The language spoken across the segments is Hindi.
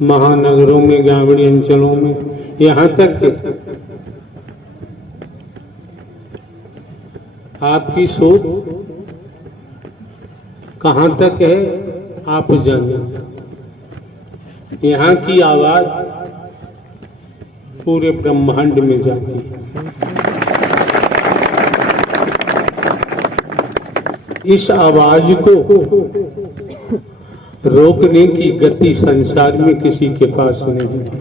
महानगरों में, ग्रामीण अंचलों में, यहाँ तक कि आपकी सोच कहाँ तक है आप जाने। यहाँ की आवाज पूरे ब्रह्मांड में जाती है। इस आवाज को रोकने की गति संसार में किसी के पास नहीं है।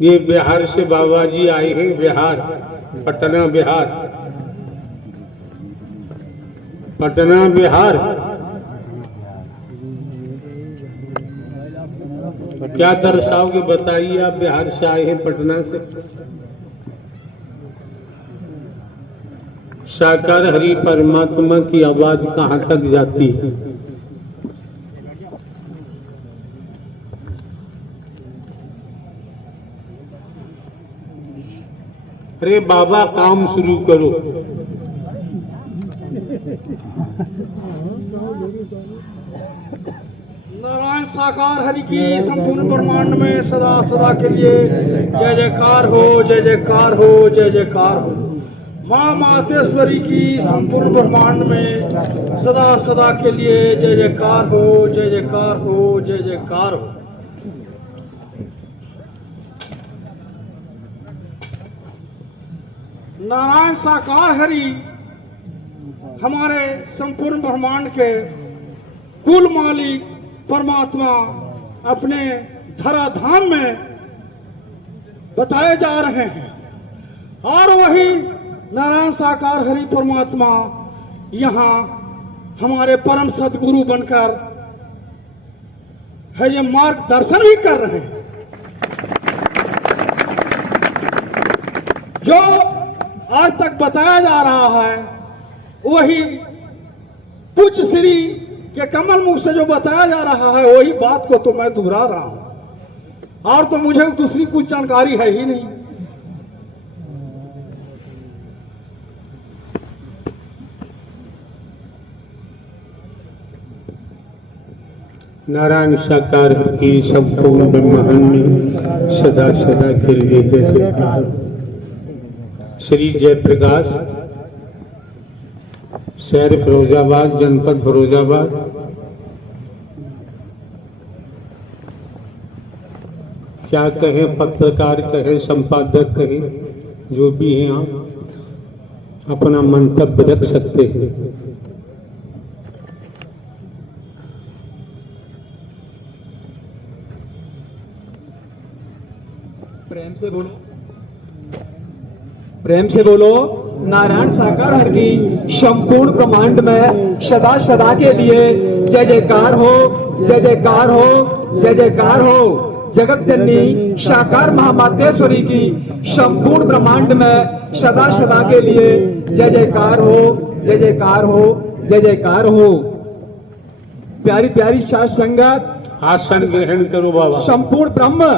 ये बिहार से बाबा जी आए हैं, बिहार, पटना बिहार, पटना बिहार। क्या दर्शाओगे बताइए, आप बिहार से आए हैं, पटना से। साकार हरि परमात्मा की आवाज कहाँ तक जाती है? अरे बाबा काम शुरू करो। नारायण साकार हरि की संपूर्ण ब्रह्मांड में सदा सदा के लिए जय जयकार हो, जय जयकार हो, जय जयकार हो। माँ मातेश्वरी की संपूर्ण ब्रह्मांड में सदा सदा के लिए जय जयकार हो, जय जयकार हो, जय जयकार हो। नारायण साकार हरि हमारे संपूर्ण ब्रह्मांड के कुल मालिक परमात्मा अपने धराधाम में बताए जा रहे हैं, और वही नारायण साकार हरि परमात्मा यहाँ हमारे परम सदगुरु बनकर है ये मार्गदर्शन भी कर रहे हैं। जो आज तक बताया जा रहा है वही पूज्य श्री के कमल मुख से जो बताया जा रहा है वही बात को तो मैं दोहरा रहा हूं, और तो मुझे दूसरी कुछ जानकारी है ही नहीं। नारायण साकार की संपूर्ण ब्रह्मांड में सदा सदा के लिए जय जयकार। श्री जयप्रकाश, शहर फिरोजाबाद, जनपद फिरोजाबाद। क्या कहें, पत्रकार कहें, संपादक कहें, जो भी हैं आप अपना मंतव्य रख सकते हैं। प्रेम से बोलो, प्रेम से बोलो। नारायण साकार हर की संपूर्ण ब्रह्मांड में सदा सदा के लिए जय जयकार हो, जय जयकार हो, जय जयकार हो। जगत जननी साकार महामातेश्वरी की संपूर्ण ब्रह्मांड में सदा सदा के लिए जय जयकार हो, जय जयकार हो, जय जयकार हो। प्यारी प्यारी साथ संगत, आसन ग्रहण करो बाबा। संपूर्ण ब्रह्म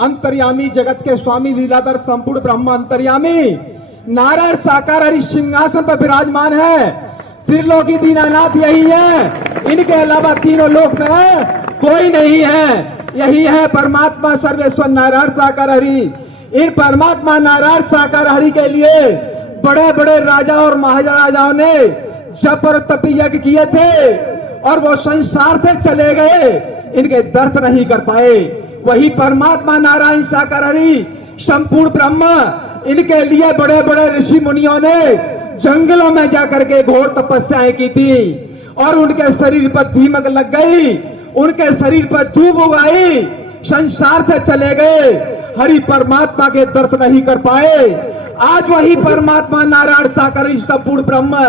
अंतर्यामी, जगत के स्वामी लीलाधर संपूर्ण ब्रह्म अंतर्यामी नारायण साकार हरि सिंहासन पर विराजमान है। त्रिलोकी दीनानाथ यही है, इनके अलावा तीनों लोक में कोई नहीं है। यही है परमात्मा सर्वेश्वर नारायण साकार हरि। इन परमात्मा नारायण साकार हरि के लिए बड़े बड़े राजा और महाराजाओं ने जप और तप यज्ञ किए थे, और वो संसार से चले गए, इनके दर्शन नहीं कर पाए। वही परमात्मा नारायण साकार हरि संपूर्ण ब्रह्म, इनके लिए बड़े बड़े ऋषि मुनियों ने जंगलों में जाकर के घोर तपस्याएं की थी, और उनके शरीर पर दीमक लग गई, उनके शरीर पर धूप उगाई, संसार से चले गए, हरि परमात्मा के दर्शन नहीं कर पाए। आज वही परमात्मा नारायण साकार हरि संपूर्ण ब्रह्म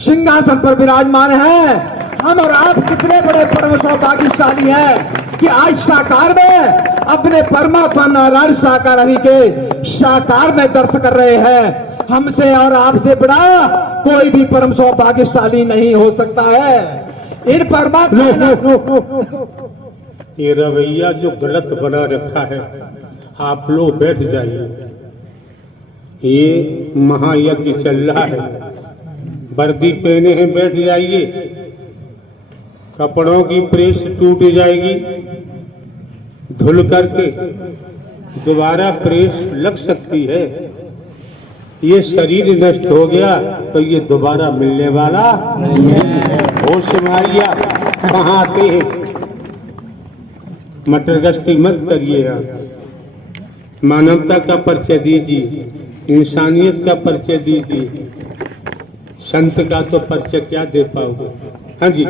सिंहासन पर विराजमान है। हम और आप कितने बड़े परम सौभाग्यशाली हैं कि आज साकार में अपने परमात्मा नारायण साकार हरि के साकार में दर्शन कर रहे हैं। हमसे और आपसे बड़ा कोई भी परम सौभाग्यशाली नहीं हो सकता है। इन परमात्मा ये रवैया जो गलत बना रखा है, आप लोग बैठ जाइए। ये महायज्ञ चल रहा है, वर्दी पहने हैं, बैठ जाइए। कपड़ों की प्रेस टूट जाएगी, धुल करके दोबारा प्रेस लग सकती है। ये शरीर नष्ट हो गया तो ये दोबारा मिलने वाला नहीं है। होश मारिया कहाँ आते हैं, मटरगश्ती मत करिए आप। मानवता का परिचय दीजिए, इंसानियत का परिचय दीजिए, संत का तो परिचय क्या दे पाओगे। हाँ जी,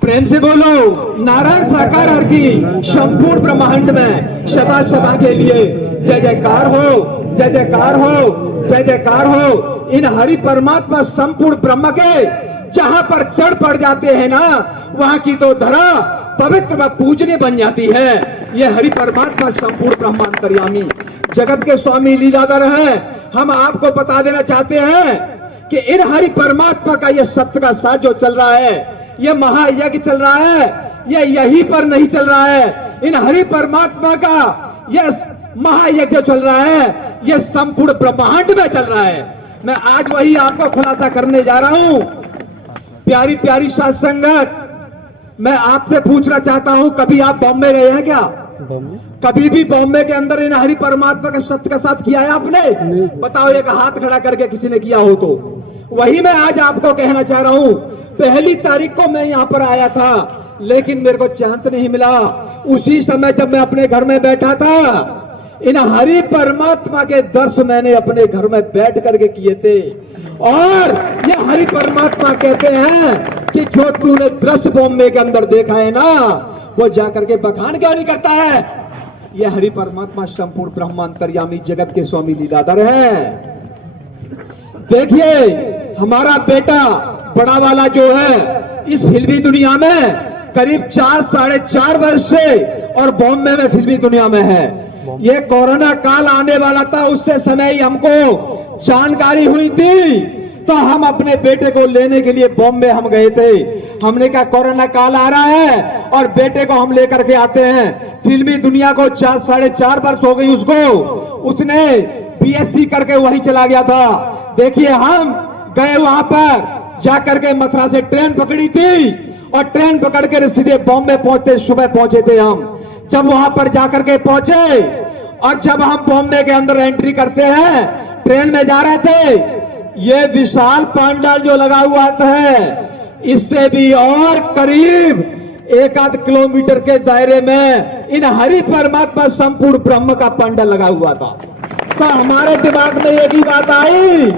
प्रेम से बोलो नारायण साकार हर की संपूर्ण ब्रह्मांड में सदा सदा के लिए जय जयकार हो, जय जयकार हो, जय जयकार हो। इन हरि परमात्मा संपूर्ण ब्रह्म के जहां पर चढ़ पड़ जाते हैं ना, वहां की तो धरा पवित्र व पूजनीय बन जाती है। ये हरि परमात्मा संपूर्ण ब्रह्म अंतर्यामी जगत के स्वामी लीलाधर हैं। हम आपको बता देना चाहते हैं कि इन हरि परमात्मा का ये सत्य का साथ जो चल रहा है, ये महायज्ञ चल रहा है, ये यहीं पर नहीं चल रहा है। इन हरि परमात्मा का ये महायज्ञ चल रहा है, ये संपूर्ण ब्रह्मांड में चल रहा है। मैं आज वही आपको खुलासा करने जा रहा हूं। प्यारी प्यारी साथ संगत, मैं आपसे पूछना चाहता हूं, कभी आप बॉम्बे गए हैं क्या? कभी भी बॉम्बे के अंदर इन हरि परमात्मा के सत्य का साथ किया है आपने? बताओ, एक हाथ खड़ा करके किसी ने किया हो तो। वही मैं आज आपको कहना चाह रहा हूं। पहली तारीख को मैं यहां पर आया था, लेकिन मेरे को चांस नहीं मिला। उसी समय जब मैं अपने घर में बैठा था, इन हरि परमात्मा के दर्शन मैंने अपने घर में बैठ करके किए थे। और ये हरि परमात्मा कहते हैं कि जो तूने दृश्य बॉम्बे के अंदर देखा है ना, वो जाकर के बखान क्या नहीं करता है। ये हरि परमात्मा संपूर्ण ब्रह्म अंतर्यामी जगत के स्वामी लीलाधर है। देखिए, हमारा बेटा बड़ा वाला जो है इस फिल्मी दुनिया में करीब 4-4.5 वर्ष से और बॉम्बे में फिल्मी दुनिया में है। ये कोरोना काल आने वाला था, उससे समय ही हमको जानकारी हुई थी, तो हम अपने बेटे को लेने के लिए बॉम्बे हम गए थे। हमने कहा कोरोना काल आ रहा है और बेटे को हम लेकर के आते हैं। फिल्मी दुनिया को 4-4.5 वर्ष हो गई उसको, उसने बीएससी करके वहीं चला गया था। देखिए, हम गए वहां पर, जाकर के मथुरा से ट्रेन पकड़ी थी और ट्रेन पकड़ के सीधे बॉम्बे पहुंचते, सुबह पहुंचे थे हम। जब वहां पर जाकर के पहुंचे और जब हम बॉम्बे के अंदर एंट्री करते हैं, ट्रेन में जा रहे थे, ये विशाल पंडाल जो लगा हुआ था, इससे भी और करीब 1-8 किलोमीटर के दायरे में इन हरि परमात्मा संपूर्ण ब्रह्म का पंडाल लगा हुआ था। तो हमारे दिमाग में एक ही बात आई,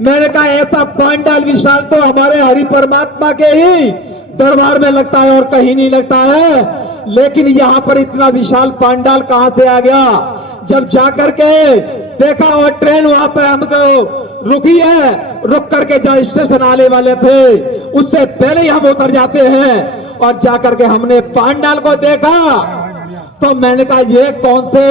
मैंने कहा ऐसा पंडाल विशाल तो हमारे हरि परमात्मा के ही दरबार में लगता है और कहीं नहीं लगता है। लेकिन यहां पर इतना विशाल पंडाल कहां से आ गया? जब जाकर के देखा और ट्रेन वहां पर हमको रुकी है, रुक करके जहां स्टेशन आने वाले थे उससे पहले ही हम उतर जाते हैं। और जाकर के हमने पंडाल को देखा तो मैंने कहा ये कौन से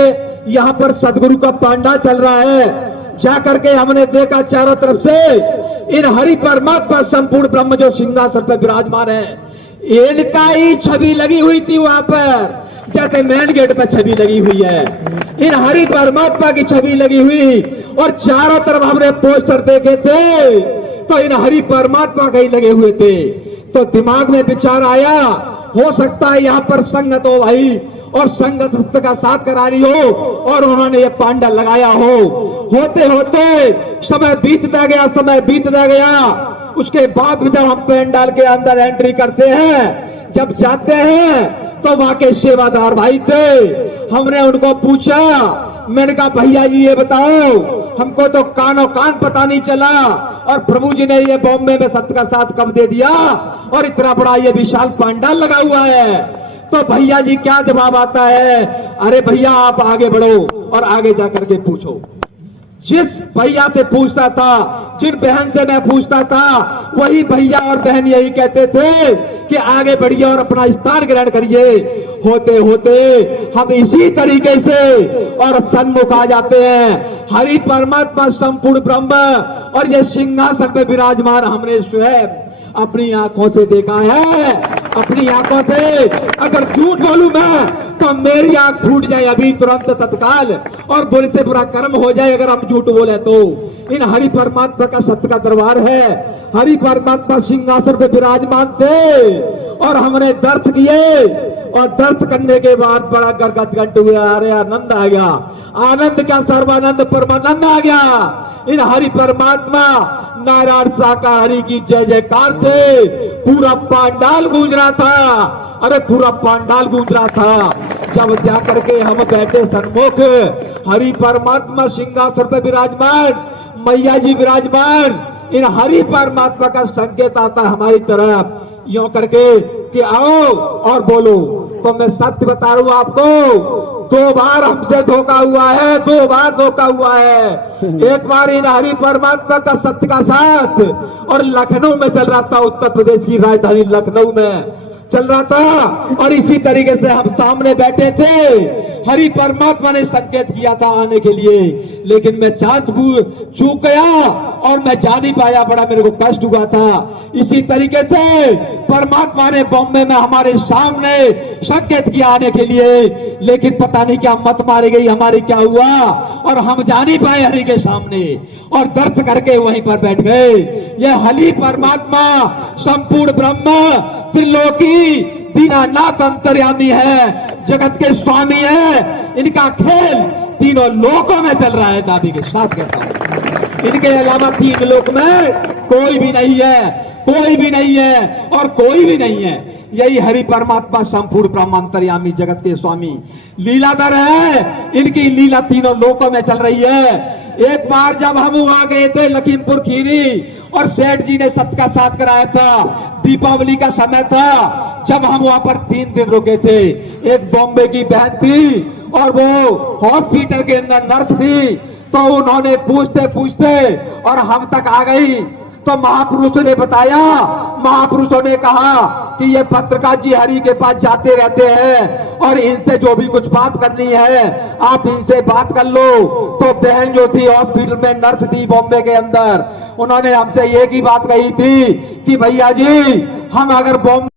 यहां पर सदगुरु का पंडाल चल रहा है। जाकर के हमने देखा चारों तरफ से इन हरि परमात्मा संपूर्ण ब्रह्म जो सिंहासन पर विराजमान है, इनका ही छवि लगी हुई थी वहां पर, जैसे मेन गेट पर छवि लगी हुई है। इन हरि परमात्मा की छवि लगी हुई और चारों तरफ हमने पोस्टर देखे थे तो इन हरि परमात्मा के ही लगे हुए थे। तो दिमाग में विचार आया, हो सकता है यहां पर संगत हो भाई और संगत हस्त का साथ करा रही हो और उन्होंने ये पंडाल लगाया हो। होते होते समय बीतता गया, समय बीतता गया। उसके बाद जब हम पंडाल के अंदर एंट्री करते हैं, जब जाते हैं तो वहां के सेवादार भाई थे। हमने उनको पूछा, मैंने कहा भैया जी ये बताओ, हमको तो कानो कान पता नहीं चला और प्रभु जी ने ये बॉम्बे में सत्य का साथ कब दे दिया और इतना बड़ा ये विशाल पंडाल लगा हुआ है। तो भैया जी क्या जवाब आता है? अरे भैया आप आगे बढ़ो और आगे जाकर के पूछो। जिस भैया से पूछता था, जिन बहन से मैं पूछता था, वही भैया और बहन यही कहते थे कि आगे बढ़िए और अपना स्थान ग्रहण करिए। होते होते हम इसी तरीके से और सन्मुख आ जाते हैं। हरि परमात्मा संपूर्ण ब्रह्म और ये सिंहासन पे विराजमान हमने स्वयं अपनी आंखों से देखा है। अपनी आंखों से, अगर झूठ बोलूं मैं तो मेरी आंख फूट जाए अभी तुरंत तत्काल, और बुरे से बुरा कर्म हो जाए अगर हम झूठ बोले तो। इन हरि परमात्मा का सत्य का दरबार है। हरि परमात्मा सिंहासन पे विराजमान थे और हमने दर्श किए, और दर्श करने के बाद बड़ा गदगद हुआ। अरे आनंद आ गया, आनंद क्या सर्वानंद परमानंद आ गया। इन हरि परमात्मा नारायण साकार हरि की जय जयकार से पूरा पांडाल गूंज रहा था। अरे पूरा पांडाल गूंज रहा था। जब जाकर के हम बैठे सन्मुख, हरि परमात्मा सिंहासन पर विराजमान, मैया जी विराजमान, इन हरि परमात्मा का संकेत आता हमारी तरफ यूं करके कि आओ और बोलो। तो मैं सत्य बता रहा हूं आपको, 2 बार हमसे धोखा हुआ है, 2 बार धोखा हुआ है। एक बार इन हरि परमात्मा का सत्य का साथ और लखनऊ में चल रहा था, उत्तर प्रदेश की राजधानी लखनऊ में चल रहा था, और इसी तरीके से हम सामने बैठे थे। हरि परमात्मा ने संकेत किया था आने के लिए, लेकिन मैं चांस चूक गया और मैं जा नहीं पाया। बड़ा मेरे को कष्ट हुआ था। इसी तरीके से परमात्मा ने बॉम्बे में हमारे सामने संकेत किया आने के लिए, लेकिन पता नहीं क्या मत मारी गई हमारी, क्या हुआ, और हम जा नहीं पाए हरि के सामने, और दर्श करके वहीं पर बैठ गए। यह हरि परमात्मा संपूर्ण ब्रह्म त्रिलोकी दीनानाथ अंतर्यामी है, जगत के स्वामी है। इनका खेल तीनों लोकों में चल रहा है। दादी के साथ कहता हूं, इनके अलावा 3 लोक में कोई भी नहीं है, कोई भी नहीं है और कोई भी नहीं है। यही हरि परमात्मा संपूर्ण ब्रह्म अंतर्यामी जगत के स्वामी लीलाधर है। इनकी लीला तीनों लोकों में चल रही है। एक बार जब हम वहां गए थे लखीमपुर खीरी, और सेठ जी ने सत्य का साथ कराया था, दीपावली का समय था, जब हम वहां पर 3 दिन रुके थे। एक बॉम्बे की बहन थी और वो हॉस्पिटल के अंदर नर्स थी, तो उन्होंने पूछते पूछते और हम तक आ गई। तो महापुरुषों ने बताया, महापुरुषों ने कहा कि ये पत्रकार जी हरि के पास जाते रहते हैं और इनसे जो भी कुछ बात करनी है आप इनसे बात कर लो। तो बहन जो थी हॉस्पिटल में नर्स थी बॉम्बे के अंदर, उन्होंने हमसे एक ही बात कही थी कि भैया जी हम अगर बॉम्बे